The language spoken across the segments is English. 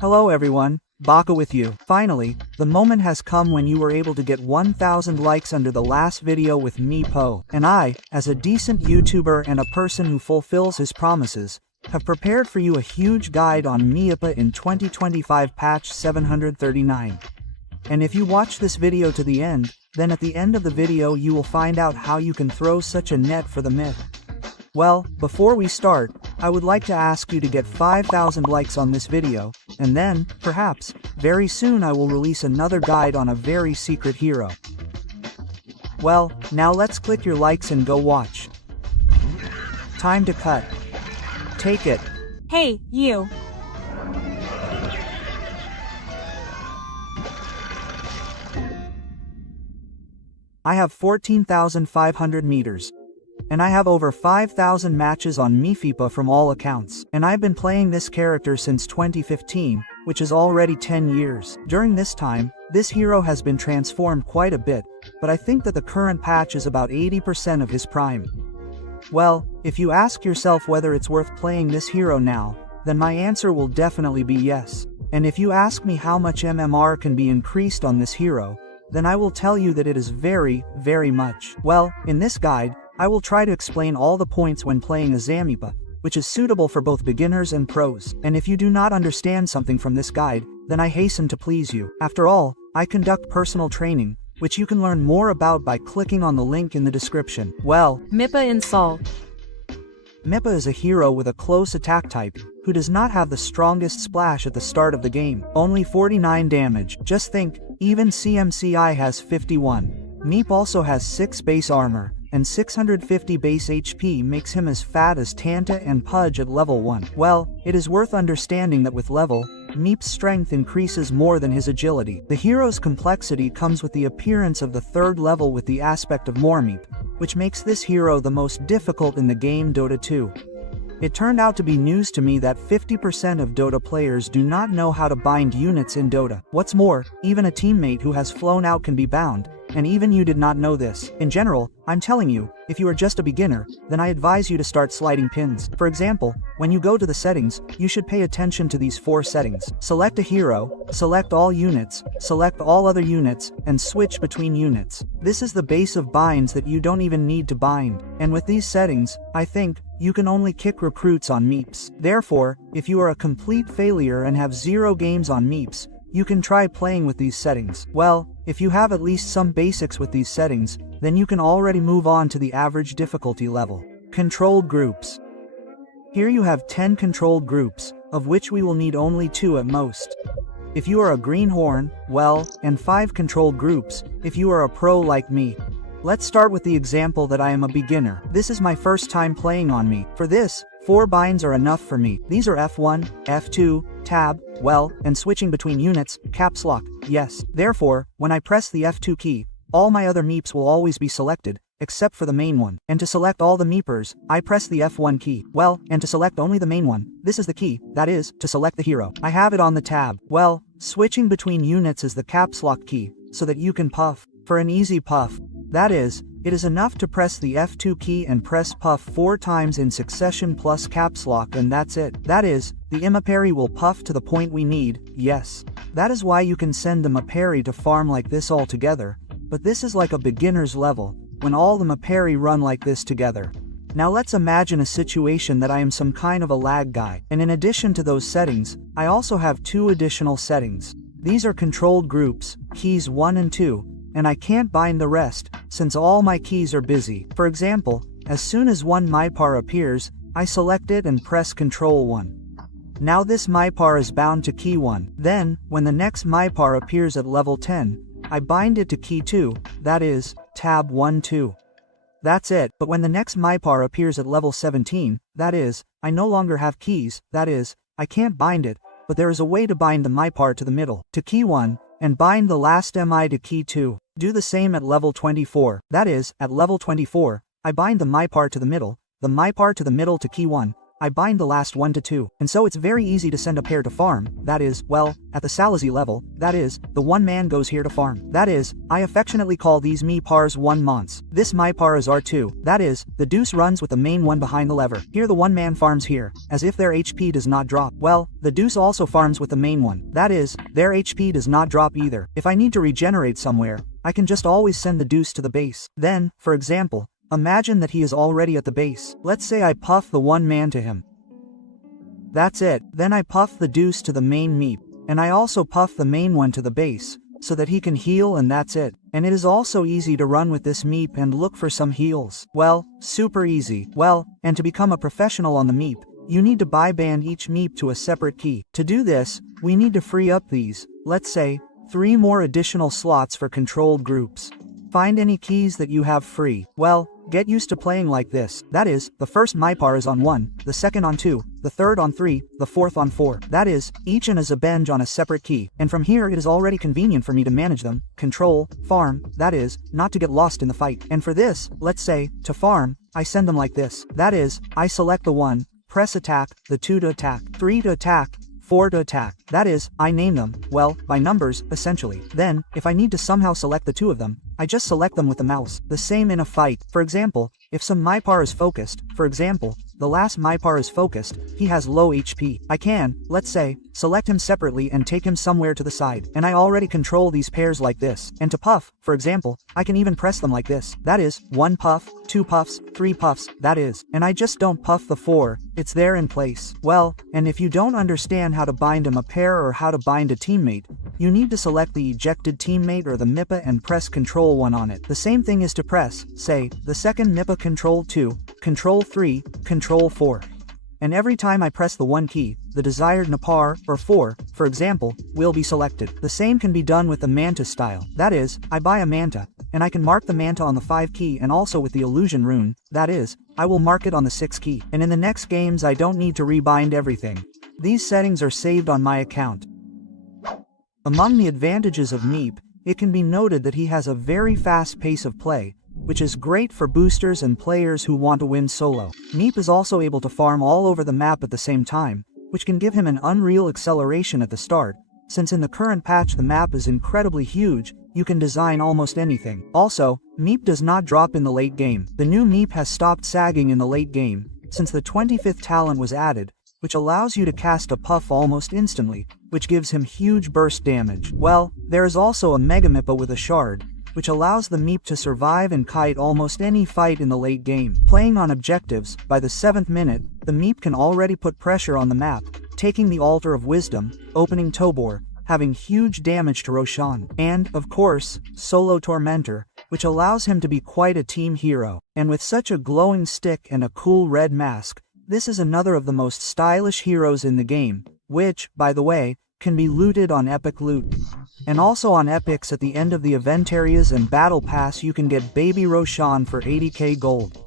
Hello everyone, Baka with you. Finally, the moment has come when you were able to get 1,000 likes under the last video with Mipo. And I, as a decent YouTuber and a person who fulfills his promises, have prepared for you a huge guide on Mipo in 2025 patch 739. And if you watch this video to the end, then at the end of the video you will find out how you can throw such a net for the myth. Well, before we start, I would like to ask you to get 5,000 likes on this video, and then, perhaps, very soon I will release another guide on a very secret hero. Well, now let's click your likes and go watch. Time to cut. Take it. Hey, you. I have 14,500 meters. And I have over 5,000 matches on Mifipa from all accounts. And I've been playing this character since 2015, which is already 10 years. During this time, this hero has been transformed quite a bit, but I think that the current patch is about 80% of his prime. Well, if you ask yourself whether it's worth playing this hero now, then my answer will definitely be yes. And if you ask me how much MMR can be increased on this hero, then I will tell you that it is very, very much. Well, in this guide, I will try to explain all the points when playing a Zamipa, which is suitable for both beginners and pros. And if you do not understand something from this guide, then I hasten to please you. After all, I conduct personal training, which you can learn more about by clicking on the link in the description. Well, Mipa install. Mipa is a hero with a close attack type, who does not have the strongest splash at the start of the game. Only 49 damage. Just think, even CMCI has 51. Meep also has 6 base armor, and 650 base HP makes him as fat as Tanta and Pudge at level 1. Well, it is worth understanding that with level, Meep's strength increases more than his agility. The hero's complexity comes with the appearance of the 3rd level with the aspect of Mormeep, which makes this hero the most difficult in the game Dota 2. It turned out to be news to me that 50% of Dota players do not know how to bind units in Dota. What's more, even a teammate who has flown out can be bound, and even you did not know this. In general, I'm telling you, if you are just a beginner, then I advise you to start sliding pins. For example, when you go to the settings, you should pay attention to these 4 settings. Select a hero, select all units, select all other units, and switch between units. This is the base of binds that you don't even need to bind. And with these settings, I think, you can only kick recruits on Meeps. Therefore, if you are a complete failure and have 0 games on Meeps, you can try playing with these settings. Well, if you have at least some basics with these settings, then you can already move on to the average difficulty level. Controlled groups. Here you have 10 controlled groups, of which we will need only 2 at most. If you are a greenhorn, well, and 5 controlled groups, if you are a pro like me. Let's start with the example that I am a beginner. This is my first time playing on me. For this, 4 binds are enough for me. These are F1, F2, Tab, well, and switching between units, caps lock, yes. Therefore, when I press the F2 key, all my other Meeps will always be selected, except for the main one. And to select all the Meepers, I press the F1 key. Well, and to select only the main one, this is the key, that is, to select the hero. I have it on the tab. Well, switching between units is the caps lock key, so that you can puff. For an easy puff, that is, it is enough to press the F2 key and press puff 4 times in succession plus caps lock and that's it. That is, the Imaperi will puff to the point we need, yes. That is why you can send the Maperi to farm like this all together, but this is like a beginner's level, when all the Maperi run like this together. Now let's imagine a situation that I am some kind of a lag guy, and in addition to those settings, I also have 2 additional settings. These are controlled groups, keys 1 and 2, and I can't bind the rest, since all my keys are busy. For example, as soon as one MyPar appears, I select it and press Ctrl 1. Now this MyPar is bound to key 1. Then, when the next MyPar appears at level 10, I bind it to key 2, that is, tab 1 2. That's it, but when the next MyPar appears at level 17, that is, I no longer have keys, that is, I can't bind it, but there is a way to bind the MyPar to the middle, to key 1, and bind the last MI to key 2. Do the same at level 24, that is, at level 24, I bind the MyPar to the middle to key 1, I bind the last one to 2. And so it's very easy to send a pair to farm, that is, well, at the Salazi level, that is, the one man goes here to farm. That is, I affectionately call these me pars 1 mons. This my par is R2, that is, the deuce runs with the main one behind the lever. Here the one man farms here, as if their HP does not drop. Well, the deuce also farms with the main one. That is, their HP does not drop either. If I need to regenerate somewhere, I can just always send the deuce to the base. Then, for example, imagine that he is already at the base. Let's say I puff the one man to him. That's it. Then I puff the deuce to the main meep, and I also puff the main one to the base, so that he can heal, and that's it. And it is also easy to run with this meep and look for some heals. Well, super easy. Well, and to become a professional on the meep, you need to band each meep to a separate key. To do this, we need to free up these, let's say, 3 more additional slots for controlled groups. Find any keys that you have free. Well, get used to playing like this. That is, the first mypar is on 1, the second on 2, the third on 3, the fourth on 4. That is, each in a zabenj on a separate key. And from here it is already convenient for me to manage them, control, farm, that is, not to get lost in the fight. And for this, let's say, to farm, I send them like this. That is, I select the 1, press attack, the 2 to attack, 3 to attack, 4 to attack. That is, I name them, well, by numbers, essentially. Then, if I need to somehow select the 2 of them, I just select them with the mouse. The same in a fight. For example, if some mypar is focused, for example, the last mypar is focused, he has low HP. I can, let's say, select him separately and take him somewhere to the side. And I already control these pairs like this. And to puff, for example, I can even press them like this. That is, 1 puff, 2 puffs, 3 puffs, that is. And I just don't puff the 4, it's there in place. Well, and if you don't understand how to bind him a pair or how to bind a teammate, you need to select the ejected teammate or the MIPA and press Control 1 on it. The same thing is to press, say, the second MIPA Control 2, Control 3, Control 4. And every time I press the 1 key, the desired Napar, or 4, for example, will be selected. The same can be done with the Manta style. That is, I buy a Manta, and I can mark the Manta on the 5 key and also with the illusion rune, that is, I will mark it on the 6 key. And in the next games I don't need to rebind everything. These settings are saved on my account. Among the advantages of Meep, it can be noted that he has a very fast pace of play, which is great for boosters and players who want to win solo. Meep is also able to farm all over the map at the same time, which can give him an unreal acceleration at the start. Since in the current patch the map is incredibly huge, you can design almost anything. Also, Meep does not drop in the late game. The new Meep has stopped sagging in the late game, since the 25th talent was added, which allows you to cast a puff almost instantly, which gives him huge burst damage. Well, there is also a Mega Mippa with a shard, which allows the Meep to survive and kite almost any fight in the late game. Playing on objectives, by the 7th minute, the Meep can already put pressure on the map, taking the Altar of Wisdom, opening Tobor, having huge damage to Roshan, and, of course, Solo Tormentor, which allows him to be quite a team hero. And with such a glowing stick and a cool red mask, this is another of the most stylish heroes in the game, which, by the way, can be looted on Epic Loot. And also on Epics at the end of the event areas and Battle Pass you can get Baby Roshan for 80k gold.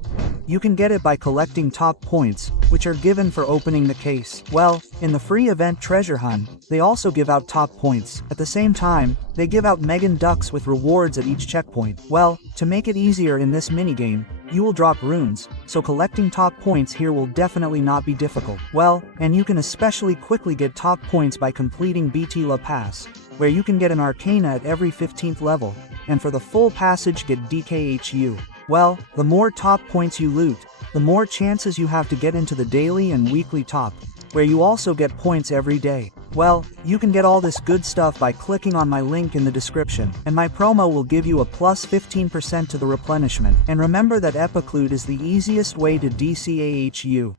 You can get it by collecting top points, which are given for opening the case. Well, in the free event Treasure Hunt, they also give out top points. At the same time, they give out Megan Ducks with rewards at each checkpoint. Well, to make it easier in this minigame, you will drop runes, so collecting top points here will definitely not be difficult. Well, and you can especially quickly get top points by completing BT La Pass, where you can get an Arcana at every 15th level, and for the full passage get DKHU. Well, the more top points you loot, the more chances you have to get into the daily and weekly top, where you also get points every day. Well, you can get all this good stuff by clicking on my link in the description, and my promo will give you a plus 15% to the replenishment. And remember that Epic Loot is the easiest way to DCAHU.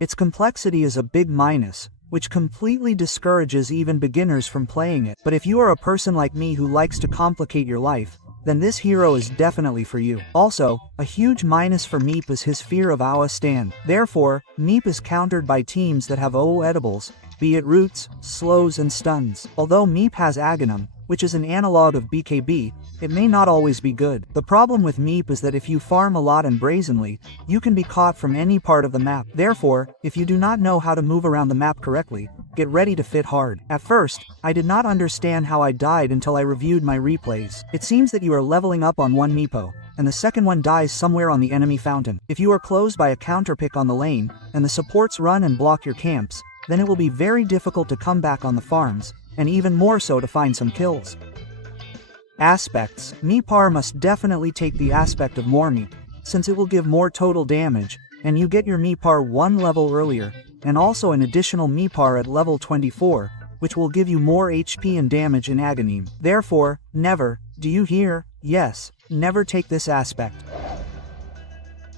Its complexity is a big minus, which completely discourages even beginners from playing it. But if you are a person like me who likes to complicate your life, then this hero is definitely for you. Also, a huge minus for Meep is his fear of AOA stand. Therefore, Meep is countered by teams that have OO edibles, be it roots, slows and stuns. Although Meep has Aghanim, which is an analog of BKB, it may not always be good. The problem with Meep is that if you farm a lot and brazenly, you can be caught from any part of the map. Therefore, if you do not know how to move around the map correctly, get ready to fit hard. At first, I did not understand how I died until I reviewed my replays. It seems that you are leveling up on one Meepo, and the second one dies somewhere on the enemy fountain. If you are closed by a counterpick on the lane, and the supports run and block your camps, then it will be very difficult to come back on the farms, and even more so to find some kills. Aspects. Meepar must definitely take the aspect of more meep, since it will give more total damage, and you get your Meepar 1 level earlier, and also an additional Meepar at level 24, which will give you more HP and damage in Aghanim. Therefore, never, do you hear? Yes, never take this aspect.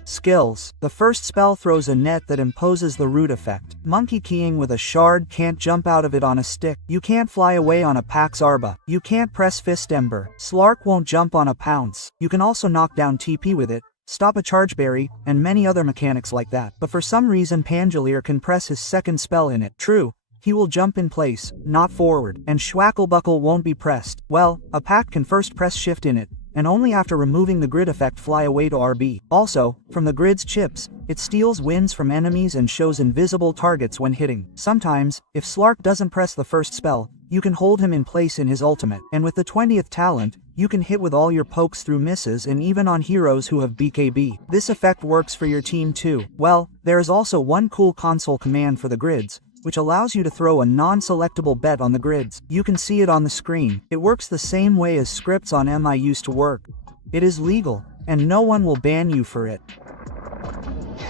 Skills. The first spell throws a net that imposes the root effect. Monkey keying with a shard can't jump out of it on a stick. You can't fly away on a Pax Arba. You can't press Fist Ember. Slark won't jump on a Pounce. You can also knock down TP with it, stop a charge berry, and many other mechanics like that. But for some reason Pangolier can press his second spell in it. True, he will jump in place, not forward, and Schwacklebuckle won't be pressed. Well, a pack can first press shift in it, and only after removing the grid effect fly away to RB. Also, from the grid's chips, it steals wins from enemies and shows invisible targets when hitting. Sometimes, if Slark doesn't press the first spell, you can hold him in place in his ultimate, and with the 20th talent, you can hit with all your pokes through misses and even on heroes who have BKB. This effect works for your team too. Well, there is also one cool console command for the grids, which allows you to throw a non-selectable bet on the grids. You can see it on the screen. It works the same way as scripts on MI used to work. It is legal, and no one will ban you for it.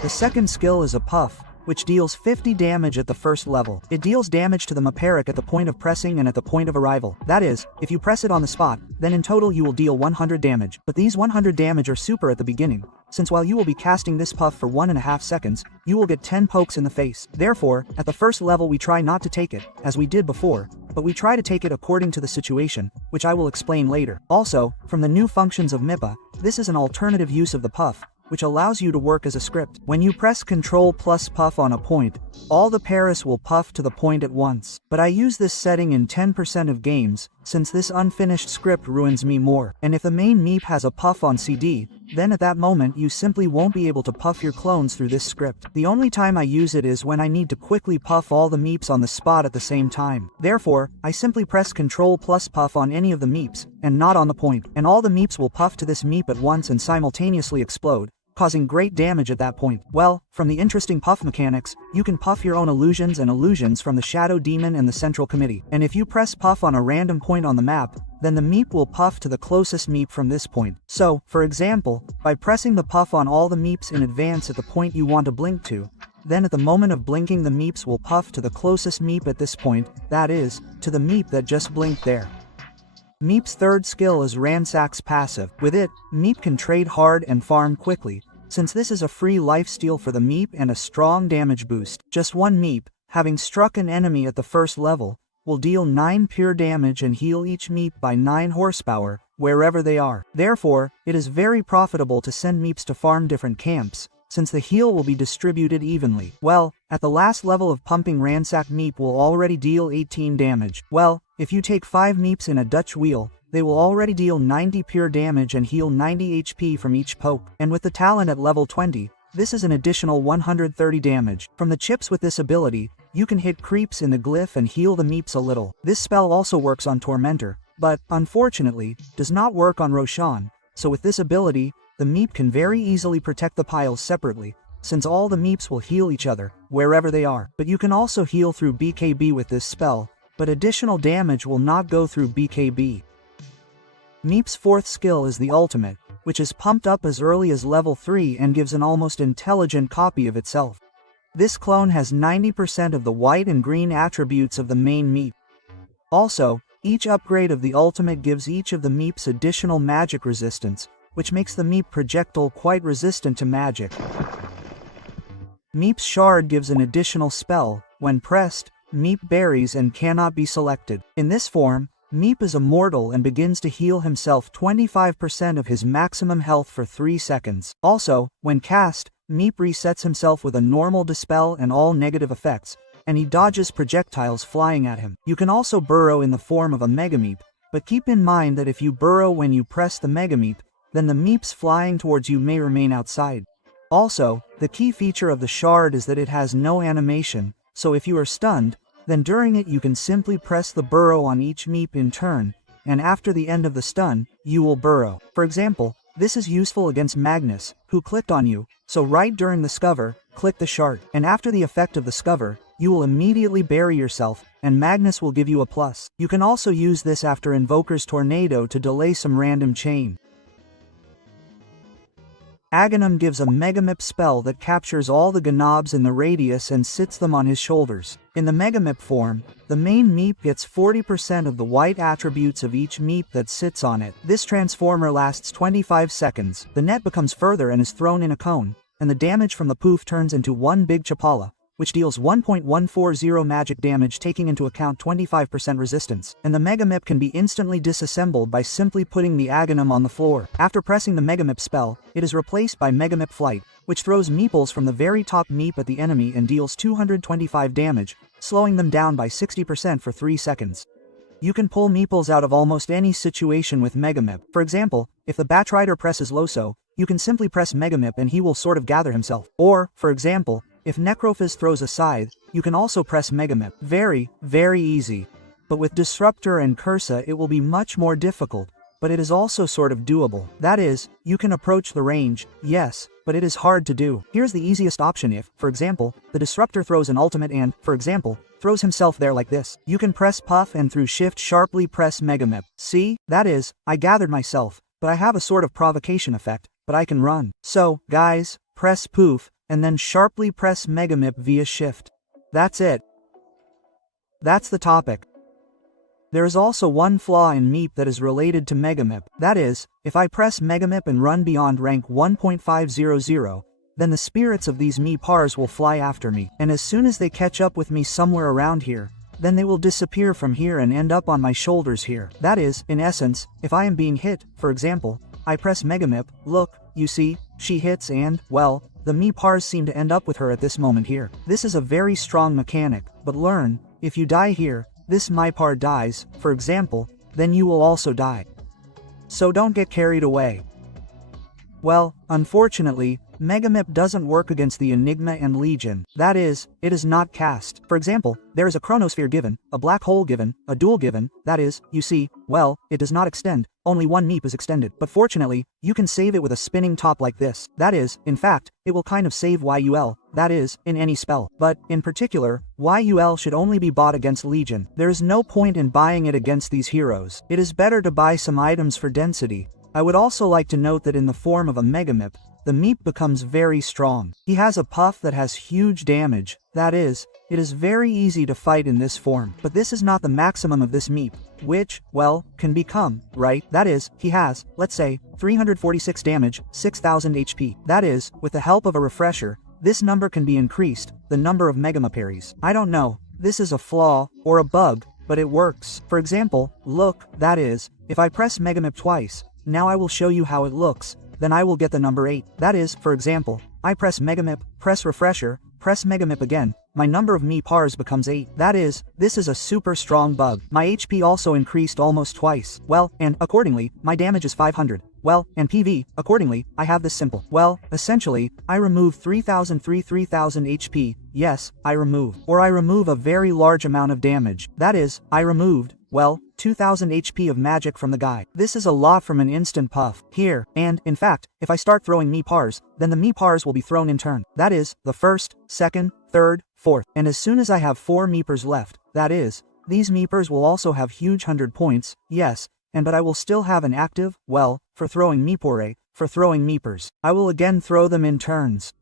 The second skill is a puff, which deals 50 damage at the first level. It deals damage to the Maparic at the point of pressing and at the point of arrival. That is, if you press it on the spot, then in total you will deal 100 damage. But these 100 damage are super at the beginning, since while you will be casting this puff for 1.5 seconds, you will get 10 pokes in the face. Therefore, at the first level we try not to take it, as we did before, but we try to take it according to the situation, which I will explain later. Also, from the new functions of MIPA, this is an alternative use of the puff, which allows you to work as a script. When you press Ctrl plus puff on a point, all the Paris will puff to the point at once. But I use this setting in 10% of games, since this unfinished script ruins me more. And if the main meep has a puff on CD, then at that moment you simply won't be able to puff your clones through this script. The only time I use it is when I need to quickly puff all the meeps on the spot at the same time. Therefore, I simply press Ctrl plus puff on any of the meeps, and not on the point, and all the meeps will puff to this meep at once and simultaneously explode, causing great damage at that point. Well, from the interesting puff mechanics, you can puff your own illusions and illusions from the Shadow Demon and the Central Committee. And if you press puff on a random point on the map, then the meep will puff to the closest meep from this point. So, for example, by pressing the puff on all the meeps in advance at the point you want to blink to, then at the moment of blinking the meeps will puff to the closest meep at this point, that is, to the meep that just blinked there. Meep's third skill is Ransack's passive. With it, Meep can trade hard and farm quickly, since this is a free lifesteal for the Meep and a strong damage boost. Just one Meep, having struck an enemy at the first level, will deal 9 pure damage and heal each Meep by 9 horsepower, wherever they are. Therefore, it is very profitable to send Meeps to farm different camps, since the heal will be distributed evenly. Well, at the last level of pumping, Ransack Meep will already deal 18 damage. Well, if you take 5 Meeps in a Dutch wheel, they will already deal 90 pure damage and heal 90 HP from each poke. And with the talent at level 20, this is an additional 130 damage. From the chips with this ability, you can hit creeps in the glyph and heal the Meeps a little. This spell also works on Tormentor, but, unfortunately, does not work on Roshan, so with this ability, the Meep can very easily protect the piles separately, since all the Meeps will heal each other, wherever they are. But you can also heal through BKB with this spell, but additional damage will not go through BKB. Meep's fourth skill is the ultimate, which is pumped up as early as level 3 and gives an almost intelligent copy of itself. This clone has 90% of the white and green attributes of the main Meep. Also, each upgrade of the ultimate gives each of the Meeps additional magic resistance, which makes the Meep projectile quite resistant to magic. Meep's shard gives an additional spell. When pressed, Meep buries and cannot be selected. In this form, Meep is immortal and begins to heal himself 25% of his maximum health for 3 seconds. Also, when cast, Meep resets himself with a normal dispel and all negative effects, and he dodges projectiles flying at him. You can also burrow in the form of a Mega Meep, but keep in mind that if you burrow when you press the Mega Meep, then the Meeps flying towards you may remain outside. Also, the key feature of the shard is that it has no animation, so if you are stunned, then during it you can simply press the burrow on each Meep in turn, and after the end of the stun, you will burrow. For example, This is useful against Magnus, who clicked on you, so right during the scover, click the shard. And after the effect of the scover, you will immediately bury yourself, and Magnus will give you a plus. You can also use this after Invoker's Tornado to delay some random chain. Aghanim gives a Megamip spell that captures all the Ganobs in the radius and sits them on his shoulders. In the Megamip form, the main Meep gets 40% of the white attributes of each Meep that sits on it. This transformer lasts 25 seconds. The net becomes further and is thrown in a cone, and the damage from the poof turns into one big Chapala, which deals 1.140 magic damage taking into account 25% resistance. And the Megamip can be instantly disassembled by simply putting the Aghanim on the floor. After pressing the Megamip spell, it is replaced by Megamip Flight, which throws meeples from the very top Meep at the enemy and deals 225 damage, slowing them down by 60% for 3 seconds. You can pull meeples out of almost any situation with Megamip. For example, if the Batrider presses Loso, you can simply press Megamip and he will sort of gather himself. Or, for example, if Necrophys throws a scythe, you can also press Megamip. Very, very easy. But with Disruptor and Cursa it will be much more difficult, but it is also sort of doable. That is, you can approach the range, yes, but it is hard to do. Here's the easiest option if, for example, the Disruptor throws an ultimate and, for example, throws himself there like this. You can press Puff and through Shift sharply press Megamip. See? That is, I gathered myself, but I have a sort of provocation effect, but I can run. So, guys, press Poof, and then sharply press Megamip via Shift. That's it. That's the topic. There is also one flaw in Meep that is related to Megamip. That is, if I press Megamip and run beyond rank 1.500, then the spirits of these Meepars will fly after me. And as soon as they catch up with me somewhere around here, then they will disappear from here and end up on my shoulders here. That is, in essence, if I am being hit, for example, I press Megamip, look, you see, she hits and, well, the Meepars seem to end up with her at this moment here. This is a very strong mechanic, but learn, if you die here, this Meepar dies, for example, then you will also die. So don't get carried away. Well, unfortunately, Megamip doesn't work against the Enigma and Legion. That is, it is not cast. For example, there is a chronosphere given, a black hole given, a duel given, that is, you see, well, it does not extend, only one Meep is extended. But fortunately, you can save it with a spinning top like this. That is, in fact, it will kind of save YUL, that is, in any spell. But, in particular, YUL should only be bought against Legion. There is no point in buying it against these heroes. It is better to buy some items for density. I would also like to note that in the form of a Megamip, the Meep becomes very strong. He has a puff that has huge damage, that is, it is very easy to fight in this form. But this is not the maximum of this Meep, which, well, can become, right? That is, he has, let's say, 346 damage, 6000 HP. That is, with the help of a refresher, this number can be increased, the number of Megamaparies. I don't know, this is a flaw, or a bug, but it works. For example, look, that is, if I press Megamip twice, now I will show you how it looks, then I will get the number 8. That is, for example, I press Megamip, press refresher, press Megamip again, my number of Meepars becomes 8. That is, this is a super strong bug. My HP also increased almost twice. Well, and, accordingly, my damage is 500. Well, and PV, accordingly, I have this simple. Well, essentially, I remove 3000 HP, yes, I remove. Or I remove a very large amount of damage. That is, I removed, well, 2000 HP of magic from the guy. This is a lot from an instant puff. Here, and, in fact, if I start throwing Meepars, then the Meepars will be thrown in turn. That is, the first, second, third, fourth. And as soon as I have 4 Meepers left, that is, these Meepers will also have huge 100 points, yes, and but I will still have an active, well, for throwing Meepore, for throwing Meepers. I will again throw them in turns.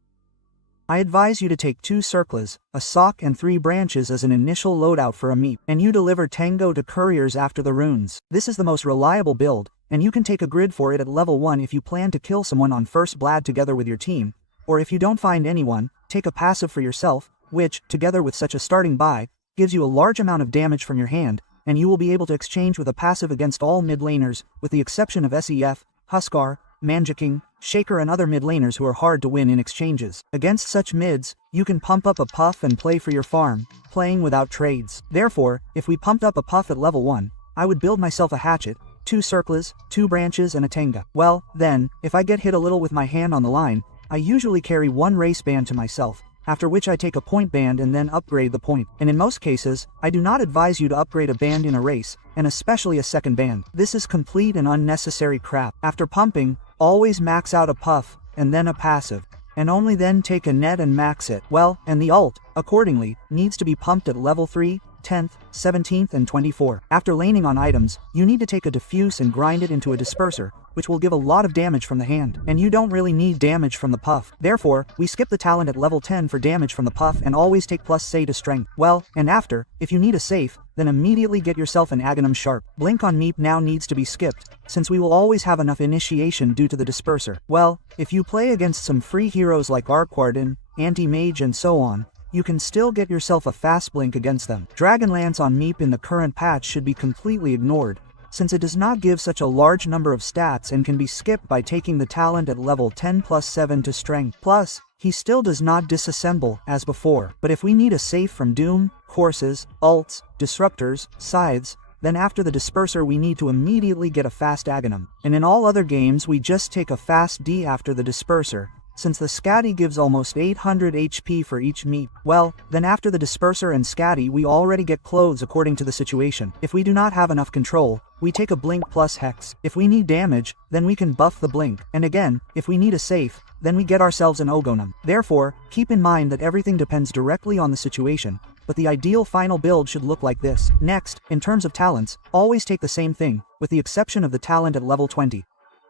I advise you to take 2 Circlas, a sock and 3 branches as an initial loadout for a Meep, and you deliver Tango to couriers after the runes. This is the most reliable build, and you can take a grid for it at level 1 if you plan to kill someone on first Blad together with your team, or if you don't find anyone, take a passive for yourself, which, together with such a starting buy, gives you a large amount of damage from your hand, and you will be able to exchange with a passive against all mid laners, with the exception of SEF, Huskar, Manjiking, Shaker and other mid laners who are hard to win in exchanges. Against such mids, you can pump up a puff and play for your farm, playing without trades. Therefore, if we pumped up a puff at level 1, I would build myself a hatchet, 2 Circlas, 2 branches and a Tenga. Well, then, if I get hit a little with my hand on the line, I usually carry 1 race band to myself, after which I take a point band and then upgrade the point. And in most cases, I do not advise you to upgrade a band in a race, and especially a second band. This is complete and unnecessary crap. After pumping, always max out a puff, and then a passive, and only then take a net and max it. Well, and the ult, accordingly, needs to be pumped at level 3, 10th, 17th and 24. After laning on items, you need to take a diffuse and grind it into a disperser, which will give a lot of damage from the hand. And you don't really need damage from the puff. Therefore, we skip the talent at level 10 for damage from the puff and always take plus say to strength. Well, and after, if you need a safe, then immediately get yourself an Aghanim Sharp. Blink on Meep now needs to be skipped, since we will always have enough initiation due to the disperser. Well, if you play against some free heroes like Arquardin, Anti-Mage and so on, you can still get yourself a fast blink against them. Dragonlance on Meep in the current patch should be completely ignored, since it does not give such a large number of stats and can be skipped by taking the talent at level 10 plus 7 to strength. Plus, he still does not disassemble as before. But if we need a safe from Doom, courses, ults, disruptors, scythes, then after the disperser we need to immediately get a fast Aghanim. And in all other games we just take a fast D after the disperser, since the Scatty gives almost 800 HP for each Meep. Well, then after the disperser and Scatty we already get clothes according to the situation. If we do not have enough control, we take a blink plus hex. If we need damage, then we can buff the blink. And again, if we need a safe, then we get ourselves an Ogonim. Therefore, keep in mind that everything depends directly on the situation, but the ideal final build should look like this. Next, in terms of talents, always take the same thing, with the exception of the talent at level 20.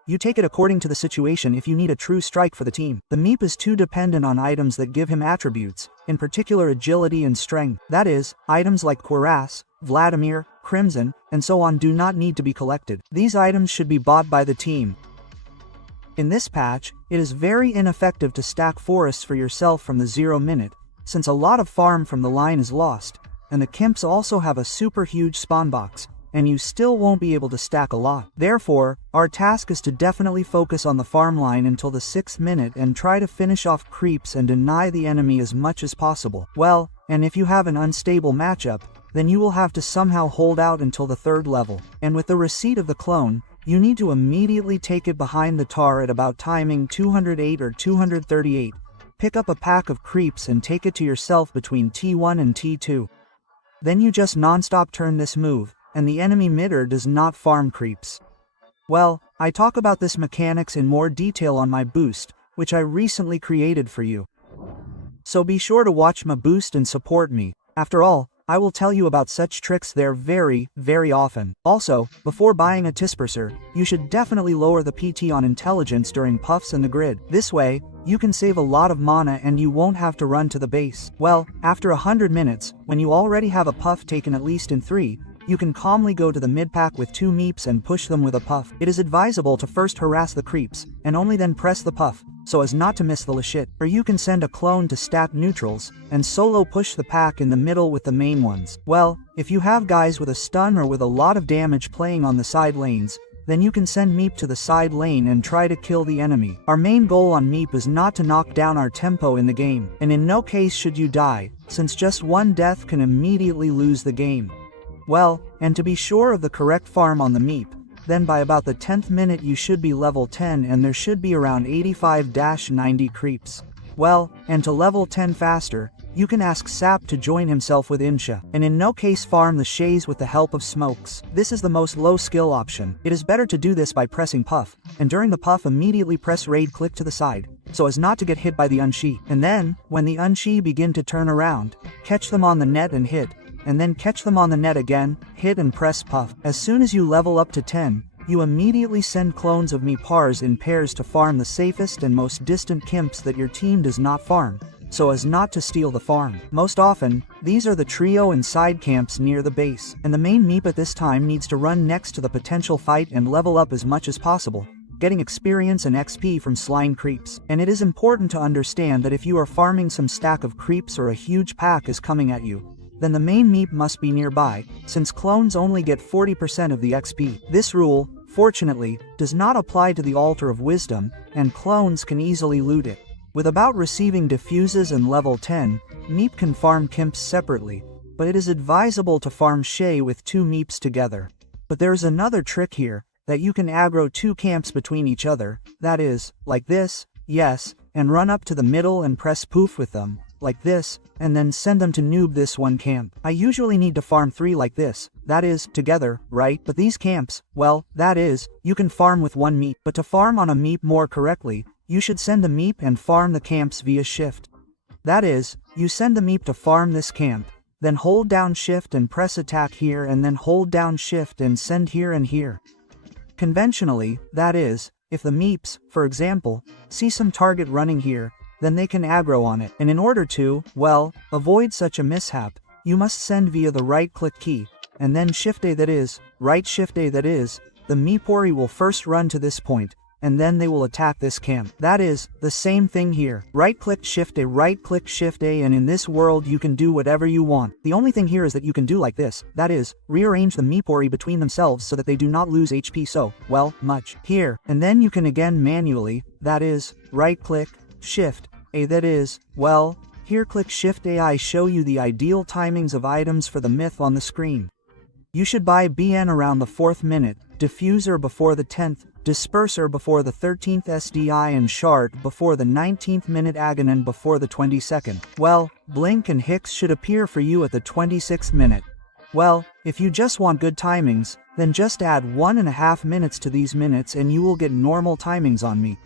You take it according to the situation if you need a true strike for the team. The Meep is too dependent on items that give him attributes, in particular agility and strength. That is, items like Cuirass, Vladimir, Crimson, and so on do not need to be collected. These items should be bought by the team. In this patch, it is very ineffective to stack forests for yourself from the 0 minute, since a lot of farm from the line is lost, and the Kimps also have a super huge spawn box, and you still won't be able to stack a lot. Therefore, our task is to definitely focus on the farm line until the 6th minute and try to finish off creeps and deny the enemy as much as possible. Well, and if you have an unstable matchup, then you will have to somehow hold out until the 3rd level. And with the receipt of the clone, you need to immediately take it behind the tar at about timing 208 or 238, pick up a pack of creeps and take it to yourself between T1 and T2. Then you just non-stop turn this move, and the enemy midder does not farm creeps. Well, I talk about this mechanics in more detail on my boost, which I recently created for you. So be sure to watch my boost and support me. After all, I will tell you about such tricks there very, very often. Also, before buying a disperser, you should definitely lower the PT on intelligence during puffs in the grid. This way, you can save a lot of mana and you won't have to run to the base. Well, after 100 minutes, when you already have a puff taken at least in 3, you can calmly go to the mid-pack with 2 Meeps and push them with a puff. It is advisable to first harass the creeps, and only then press the puff, so as not to miss the shit. Or you can send a clone to stack neutrals, and solo push the pack in the middle with the main ones. Well, if you have guys with a stun or with a lot of damage playing on the side lanes, then you can send Meep to the side lane and try to kill the enemy. Our main goal on Meep is not to knock down our tempo in the game, and in no case should you die, since just one death can immediately lose the game. Well, and to be sure of the correct farm on the Meep, then by about the 10th minute you should be level 10 and there should be around 85-90 creeps. Well, and to level 10 faster, you can ask Sap to join himself with Insha, and in no case farm the Shays with the help of smokes. This is the most low skill option. It is better to do this by pressing puff, and during the puff immediately press raid click to the side, so as not to get hit by the Unshi. And then, when the Unshi begin to turn around, catch them on the net and hit, and then catch them on the net again, hit and press puff. As soon as you level up to 10, you immediately send clones of Meepars in pairs to farm the safest and most distant Kimps that your team does not farm, so as not to steal the farm. Most often, these are the trio and side camps near the base, and the main Meep at this time needs to run next to the potential fight and level up as much as possible, getting experience and XP from slying creeps. And it is important to understand that if you are farming some stack of creeps or a huge pack is coming at you, then the main Meep must be nearby, since clones only get 40% of the XP. This rule, fortunately, does not apply to the Altar of Wisdom, and clones can easily loot it. With about receiving diffuses and level 10, Meep can farm Kimps separately, but it is advisable to farm Shay with 2 Meeps together. But there's another trick here, that you can aggro 2 camps between each other, that is, like this, yes, and run up to the middle and press poof with them, like this, and then send them to noob this one camp. I usually need to farm 3 like this, that is, together, right? But these camps, well, that is, you can farm with 1 meep. But to farm on a meep more correctly, you should send the meep and farm the camps via shift. That is, you send the meep to farm this camp, then hold down shift and press attack here and then hold down shift and send here and here. Conventionally, that is, if the meeps, for example, see some target running here, then they can aggro on it. And in order to, well, avoid such a mishap, you must send via the right-click key, and then Shift A, that is, right Shift A, that is, the meepori will first run to this point, and then they will attack this camp. That is, the same thing here. Right-click Shift A, right-click Shift A, and in this world you can do whatever you want. The only thing here is that you can do like this, that is, rearrange the meepori between themselves so that they do not lose HP so, well, much. Here, and then you can again manually, that is, right-click, Shift A, that is, well, here click Shift A. I show you the ideal timings of items for the myth on the screen. You should buy BN around the 4th minute, diffuser before the 10th, disperser before the 13th SDI and shard before the 19th minute Aganon before the 22nd. Well, Blink and Hicks should appear for you at the 26th minute. Well, if you just want good timings, then just add 1.5 minutes to these minutes and you will get normal timings on me.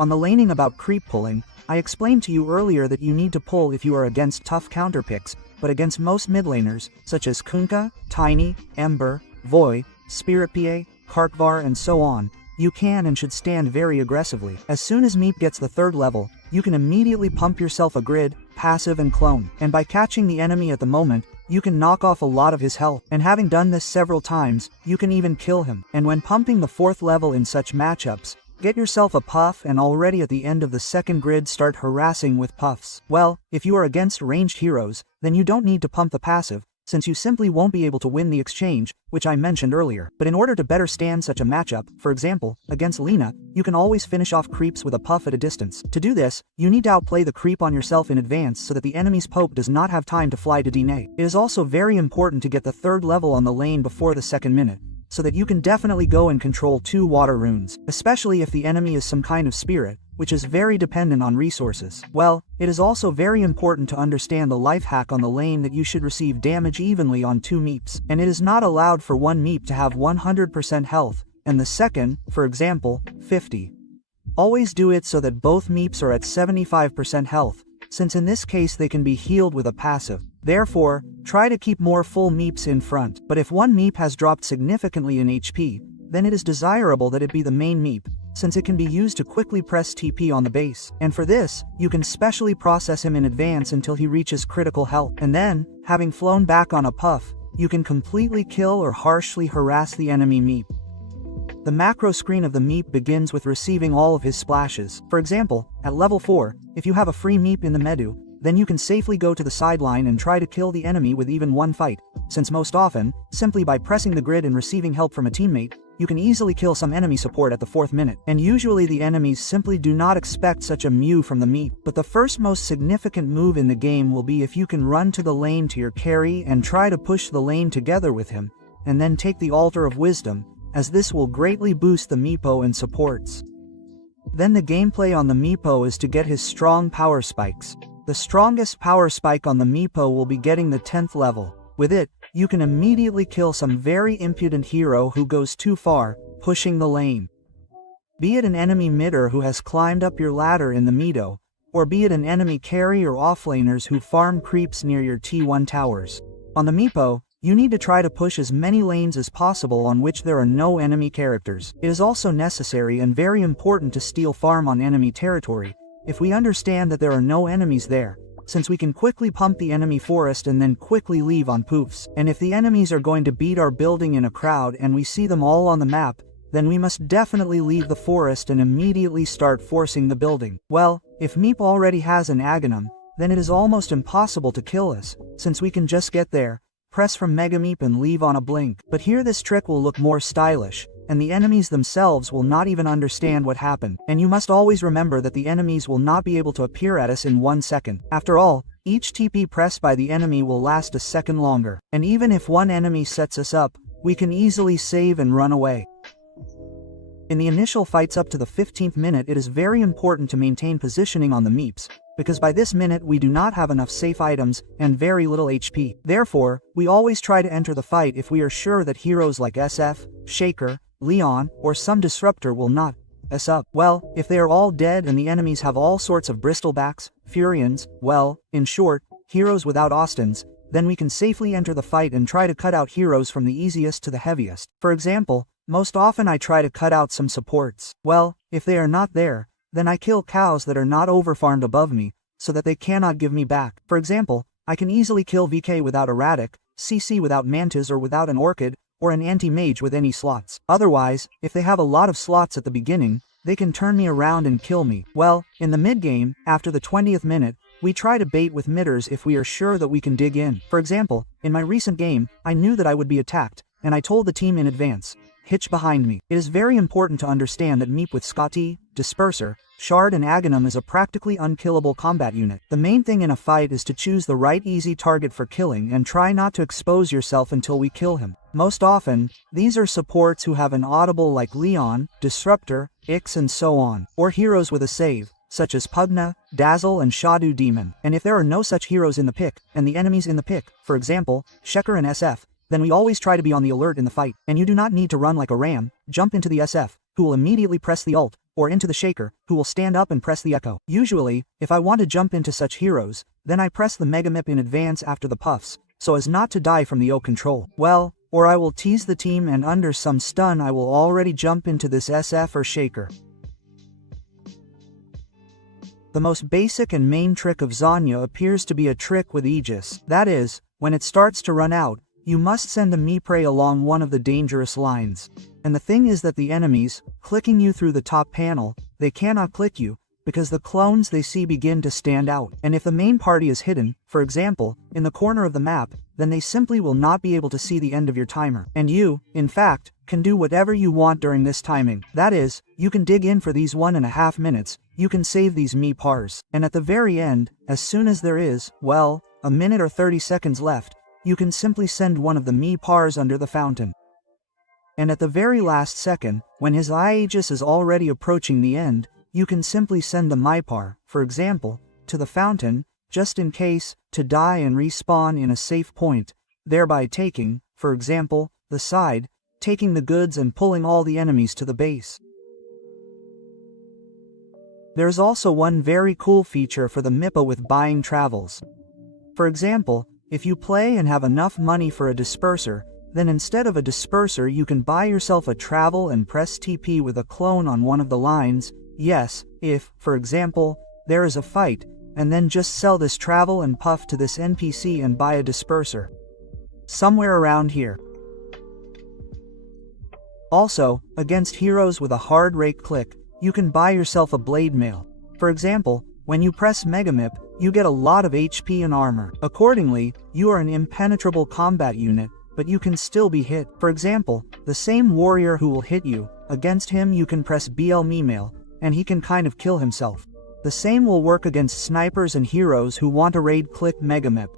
On the laning about creep pulling, I explained to you earlier that you need to pull if you are against tough counterpicks, but against most mid laners, such as Kunkka, Tiny, Ember, Void, Spirit PA, Karkvar and so on, you can and should stand very aggressively. As soon as Meep gets the 3rd level, you can immediately pump yourself a grid, passive and clone, and by catching the enemy at the moment, you can knock off a lot of his health, and having done this several times, you can even kill him. And when pumping the 4th level in such matchups, get yourself a puff and already at the end of the 2nd grid start harassing with puffs. Well, if you are against ranged heroes, then you don't need to pump the passive, since you simply won't be able to win the exchange, which I mentioned earlier. But in order to better stand such a matchup, for example, against Lina, you can always finish off creeps with a puff at a distance. To do this, you need to outplay the creep on yourself in advance so that the enemy's poke does not have time to fly to Dine. It is also very important to get the 3rd level on the lane before the 2nd minute, so that you can definitely go and control 2 water runes, especially if the enemy is some kind of spirit, which is very dependent on resources. Well, it is also very important to understand the life hack on the lane that you should receive damage evenly on 2 meeps, and it is not allowed for 1 meep to have 100% health, and the second, for example, 50. Always do it so that both meeps are at 75% health, since in this case they can be healed with a passive. Therefore, try to keep more full meeps in front, but if one meep has dropped significantly in HP, then it is desirable that it be the main meep, since it can be used to quickly press TP on the base, and for this, you can specially process him in advance until he reaches critical health, and then, having flown back on a puff, you can completely kill or harshly harass the enemy meep. The macro screen of the meep begins with receiving all of his splashes. For example, at level 4, if you have a free meep in the Medu, then you can safely go to the sideline and try to kill the enemy with even one fight, since most often, simply by pressing the grid and receiving help from a teammate, you can easily kill some enemy support at the 4th minute. And usually the enemies simply do not expect such a mew from the meep. But the first most significant move in the game will be if you can run to the lane to your carry and try to push the lane together with him, and then take the Altar of Wisdom, as this will greatly boost the meepo and supports. Then the gameplay on the meepo is to get his strong power spikes. The strongest power spike on the meepo will be getting the 10th level. With it, you can immediately kill some very impudent hero who goes too far, pushing the lane. Be it an enemy midder who has climbed up your ladder in the Meadow, or be it an enemy carry or offlaners who farm creeps near your T1 towers. On the meepo, you need to try to push as many lanes as possible on which there are no enemy characters. It is also necessary and very important to steal farm on enemy territory, if we understand that there are no enemies there, since we can quickly pump the enemy forest and then quickly leave on poofs. And if the enemies are going to beat our building in a crowd and we see them all on the map, then we must definitely leave the forest and immediately start forcing the building. Well, if Meep already has an Aghanim, then it is almost impossible to kill us, since we can just get there, press from Mega Meep and leave on a blink. But here this trick will look more stylish, and the enemies themselves will not even understand what happened. And you must always remember that the enemies will not be able to appear at us in 1 second. After all, each TP pressed by the enemy will last a second longer. And even if one enemy sets us up, we can easily save and run away. In the initial fights up to the 15th minute, it is very important to maintain positioning on the meeps, because by this minute we do not have enough safe items and very little HP. Therefore, we always try to enter the fight if we are sure that heroes like SF, Shaker, Leon, or some disruptor will not us up. Well, if they are all dead and the enemies have all sorts of bristlebacks, Furions, well, in short, heroes without Austins, then we can safely enter the fight and try to cut out heroes from the easiest to the heaviest. For example, most often I try to cut out some supports. Well, if they are not there, then I kill cows that are not overfarmed above me, so that they cannot give me back. For example, I can easily kill VK without Erratic, CC without Mantis or without an Orchid, or an anti-mage with any slots. Otherwise, if they have a lot of slots at the beginning, they can turn me around and kill me. Well, in the mid-game, after the 20th minute, we try to bait with midders if we are sure that we can dig in. For example, in my recent game, I knew that I would be attacked, and I told the team in advance, hitch behind me. It is very important to understand that Meep with Scotty, Disperser, Shard and Aghanim is a practically unkillable combat unit. The main thing in a fight is to choose the right easy target for killing and try not to expose yourself until we kill him. Most often, these are supports who have an audible like Leon, Disruptor, Ix and so on, or heroes with a save, such as Pugna, Dazzle and Shadu Demon. And if there are no such heroes in the pick, and the enemies in the pick, for example, Sheker and SF, then we always try to be on the alert in the fight, and you do not need to run like a ram, jump into the SF, who will immediately press the ult, or into the Shaker, who will stand up and press the echo. Usually, if I want to jump into such heroes, then I press the Megamip in advance after the puffs, so as not to die from the O control. Well, or I will tease the team and under some stun I will already jump into this SF or Shaker. The most basic and main trick of Zanya appears to be a trick with Aegis. That is, when it starts to run out, you must send a Mipray along one of the dangerous lines. And the thing is that the enemies, clicking you through the top panel, they cannot click you, because the clones they see begin to stand out. And if the main party is hidden, for example, in the corner of the map, then they simply will not be able to see the end of your timer. And you, in fact, can do whatever you want during this timing. That is, you can dig in for these 1.5 minutes, you can save these Mipars. And at the very end, as soon as there is, well, a minute or 30 seconds left, you can simply send one of the Mipars under the fountain. And at the very last second, when his Aegis is already approaching the end, you can simply send the Mipar, for example, to the fountain, just in case, to die and respawn in a safe point, thereby taking, for example, the side, taking the goods and pulling all the enemies to the base. There's also one very cool feature for the Mippa with buying travels. For example, if you play and have enough money for a disperser, then instead of a disperser you can buy yourself a travel and press TP with a clone on one of the lines. Yes, if, for example, there is a fight, and then just sell this travel and puff to this NPC and buy a disperser. Somewhere around here. Also, against heroes with a hard rake click, you can buy yourself a blade mail. For example, when you press Megamip, you get a lot of HP and armor. Accordingly, you are an impenetrable combat unit, but you can still be hit. For example, the same warrior who will hit you, against him you can press BL Memail, and he can kind of kill himself. The same will work against snipers and heroes who want to raid click Megamip.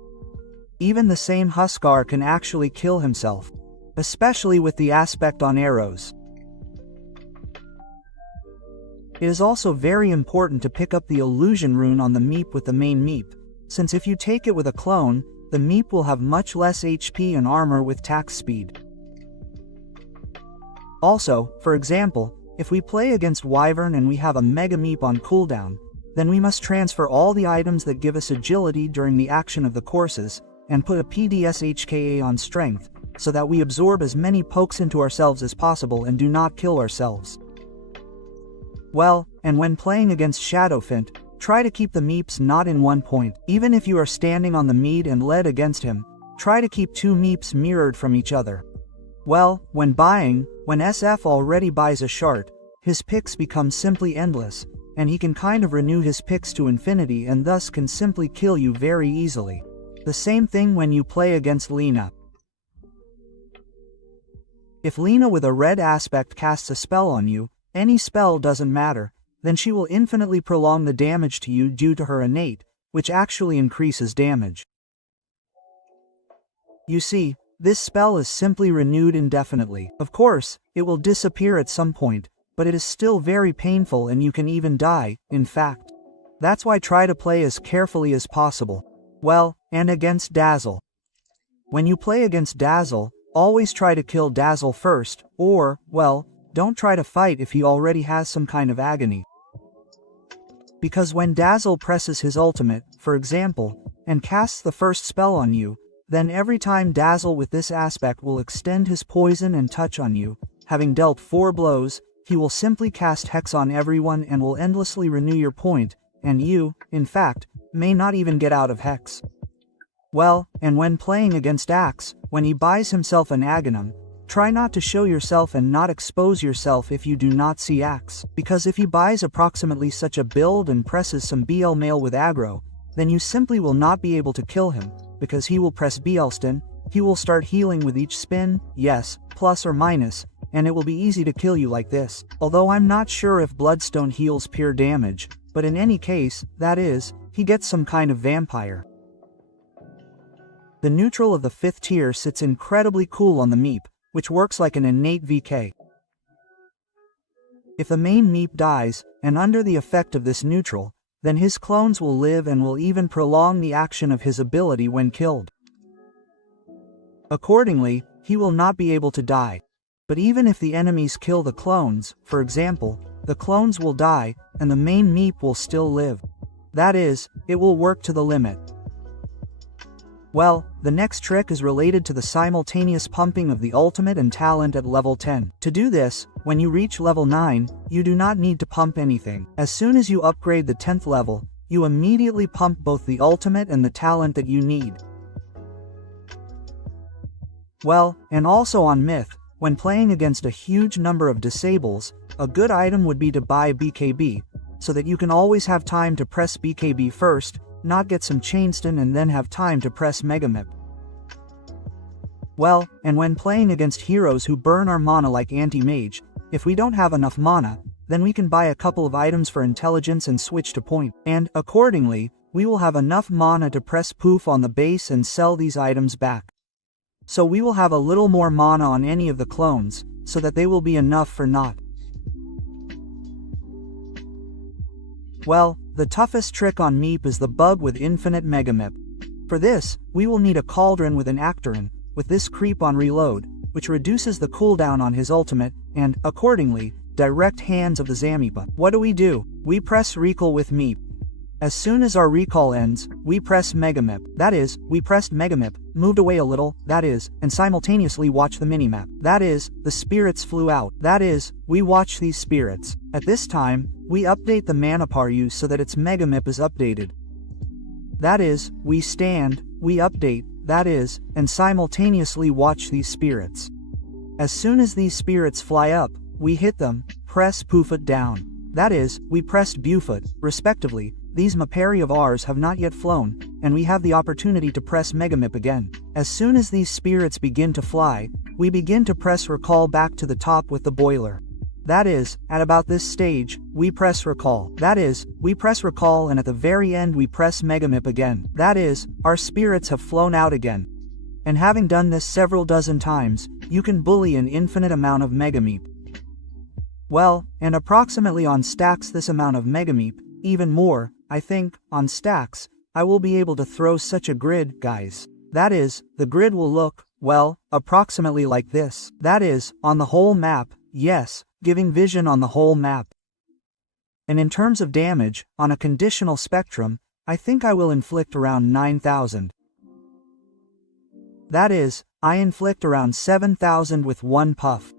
Even the same Huskar can actually kill himself, especially with the aspect on arrows. It is also very important to pick up the illusion rune on the Meep with the main Meep, since if you take it with a clone, the Meep will have much less HP and armor with tax speed. Also, for example, if we play against Wyvern and we have a Mega Meep on cooldown, then we must transfer all the items that give us agility during the action of the courses, and put a PDS HKA on strength, so that we absorb as many pokes into ourselves as possible and do not kill ourselves. Well, and when playing against Shadowfint, try to keep the Meeps not in one point. Even if you are standing on the mead and led against him, try to keep two Meeps mirrored from each other. Well, when buying, when SF already buys a shard, his picks become simply endless, and he can kind of renew his picks to infinity and thus can simply kill you very easily. The same thing when you play against Lena. If Lena with a red aspect casts a spell on you, any spell doesn't matter, then she will infinitely prolong the damage to you due to her innate, which actually increases damage. You see, this spell is simply renewed indefinitely. Of course, it will disappear at some point, but it is still very painful and you can even die, in fact. That's why try to play as carefully as possible. Well, and against Dazzle. When you play against Dazzle, always try to kill Dazzle first, or, well, don't try to fight if he already has some kind of agony. Because when Dazzle presses his ultimate, for example, and casts the first spell on you, then every time Dazzle with this aspect will extend his poison and touch on you, having dealt 4 blows, he will simply cast Hex on everyone and will endlessly renew your point, and you, in fact, may not even get out of Hex. Well, and when playing against Axe, when he buys himself an Aghanim, try not to show yourself and not expose yourself if you do not see Axe, because if he buys approximately such a build and presses some BL mail with aggro, then you simply will not be able to kill him, because he will press Bielston, he will start healing with each spin, yes, plus or minus, and it will be easy to kill you like this. Although I'm not sure if Bloodstone heals pure damage, but in any case, that is, he gets some kind of vampire. The neutral of the 5th tier sits incredibly cool on the Meep, which works like an innate VK. If the main Meep dies, and under the effect of this neutral, then his clones will live and will even prolong the action of his ability when killed. Accordingly, he will not be able to die. But even if the enemies kill the clones, for example, the clones will die, and the main Meep will still live. That is, it will work to the limit. Well, the next trick is related to the simultaneous pumping of the ultimate and talent at level 10. To do this, when you reach level 9, you do not need to pump anything. As soon as you upgrade the 10th level, you immediately pump both the ultimate and the talent that you need. Well, and also on Myth, when playing against a huge number of disables, a good item would be to buy BKB, so that you can always have time to press BKB first, not get some chainstun and then have time to press Megamip. Well, and when playing against heroes who burn our mana like Anti-Mage, if we don't have enough mana, then we can buy a couple of items for intelligence and switch to point, and, accordingly, we will have enough mana to press poof on the base and sell these items back. So we will have a little more mana on any of the clones, so that they will be enough for naught. Well, the toughest trick on Meep is the bug with infinite Megamip. For this, we will need a Cauldron with an Actorin, with this creep on reload, which reduces the cooldown on his ultimate, and, accordingly, direct hands of the Zamipa. What do? We press Recall with Meep. As soon as our recall ends, we press Megamip. That is, we pressed Megamip, moved away a little, that is, and simultaneously watch the minimap. That is, the spirits flew out. That is, we watch these spirits. At this time, we update the Manapar use so that its Megamip is updated. That is, we stand, we update, that is, and simultaneously watch these spirits. As soon as these spirits fly up, we hit them, press Poofut down. That is, we pressed Bufut, respectively. These Mapari of ours have not yet flown, and we have the opportunity to press Megamip again. As soon as these spirits begin to fly, we begin to press Recall back to the top with the boiler. That is, at about this stage, we press Recall. That is, we press Recall and at the very end we press Megamip again. That is, our spirits have flown out again. And having done this several dozen times, you can bully an infinite amount of Megamip. Well, and approximately on stacks this amount of Megamip, even more, I think, on stacks, I will be able to throw such a grid, guys. That is, the grid will look, well, approximately like this. That is, on the whole map, yes, giving vision on the whole map. And in terms of damage, on a conditional spectrum, I think I will inflict around 9,000. That is, I inflict around 7,000 with one puff.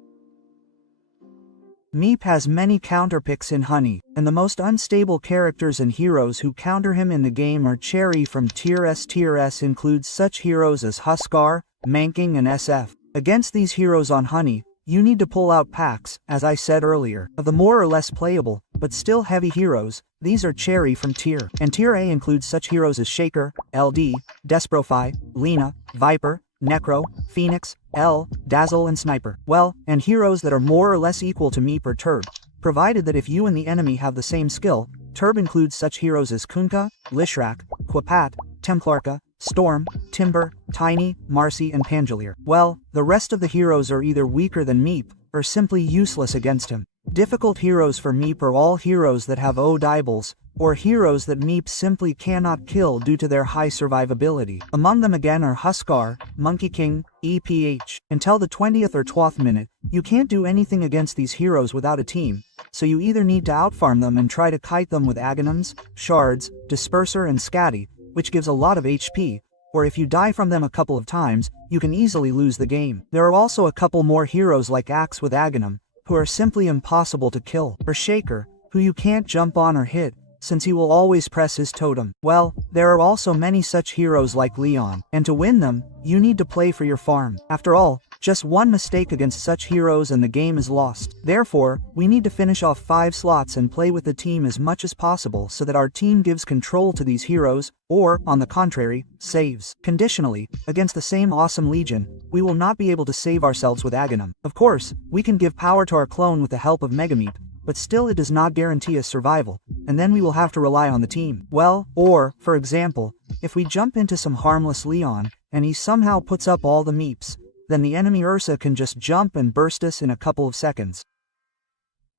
Meep has many counterpicks in Honey, and the most unstable characters and heroes who counter him in the game are Cherry from Tier S. Tier S includes such heroes as Huskar, Manking and SF. Against these heroes on Honey, you need to pull out packs, as I said earlier, of the more or less playable, but still heavy heroes. These are Cherry from Tier, and Tier A includes such heroes as Shaker, LD, Desprophi, Lena, Viper, Necro, Phoenix, L, Dazzle and Sniper. Well, and heroes that are more or less equal to Meep or Turb, provided that if you and the enemy have the same skill. Turb includes such heroes as Kunkka, Lishrak, Quapat, Templarka, Storm, Timber, Tiny, Marcy and Pangolier. Well, the rest of the heroes are either weaker than Meep, or simply useless against him. Difficult heroes for Meep are all heroes that have O-Dibles, or heroes that Meep simply cannot kill due to their high survivability. Among them again are Huskar, Monkey King, EPH. Until the 20th or 12th minute, you can't do anything against these heroes without a team, so you either need to outfarm them and try to kite them with Aghanims, Shards, Disperser and Scatty, which gives a lot of HP, or if you die from them a couple of times, you can easily lose the game. There are also a couple more heroes like Axe with Aghanim, who are simply impossible to kill, or Shaker, who you can't jump on or hit, since he will always press his totem. Well, there are also many such heroes like Leon, and to win them, you need to play for your farm. After all, just one mistake against such heroes and the game is lost. Therefore, we need to finish off 5 slots and play with the team as much as possible so that our team gives control to these heroes, or, on the contrary, saves. Conditionally, against the same awesome legion, we will not be able to save ourselves with Aghanim. Of course, we can give power to our clone with the help of Megameep, but still it does not guarantee us survival, and then we will have to rely on the team. Well, or, for example, if we jump into some harmless Leon, and he somehow puts up all the Meeps, then the enemy Ursa can just jump and burst us in a couple of seconds.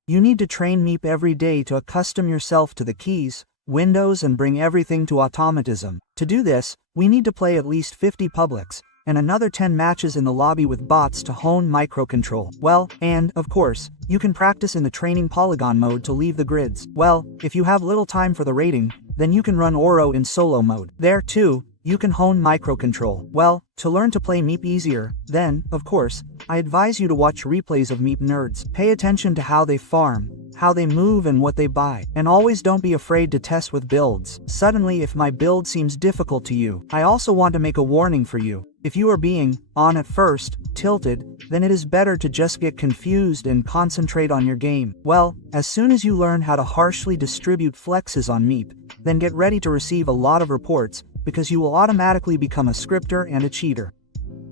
You need to train Meep every day to accustom yourself to the keys, windows and bring everything to automatism. To do this, we need to play at least 50 publics, and another 10 matches in the lobby with bots to hone microcontrol. Well, and, of course, you can practice in the training polygon mode to leave the grids. Well, if you have little time for the raiding, then you can run Oro in solo mode. There, too, you can hone microcontrol. Well, to learn to play Meep easier, then, of course, I advise you to watch replays of Meep nerds. Pay attention to how they farm, how they move and what they buy. And always don't be afraid to test with builds. Suddenly, if my build seems difficult to you, I also want to make a warning for you. If you are being, on at first, tilted, then it is better to just get confused and concentrate on your game. Well, as soon as you learn how to harshly distribute flexes on Meep, then get ready to receive a lot of reports, because you will automatically become a scripter and a cheater.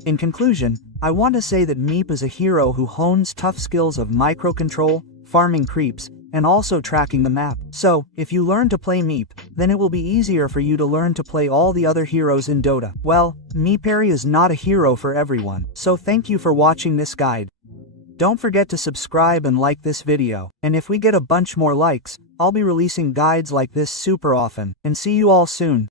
In conclusion, I want to say that Meep is a hero who hones tough skills of microcontrol, farming creeps, and also tracking the map. So, if you learn to play Meep, then it will be easier for you to learn to play all the other heroes in Dota. Well, Meepary is not a hero for everyone, so thank you for watching this guide. Don't forget to subscribe and like this video, and if we get a bunch more likes, I'll be releasing guides like this super often, and see you all soon.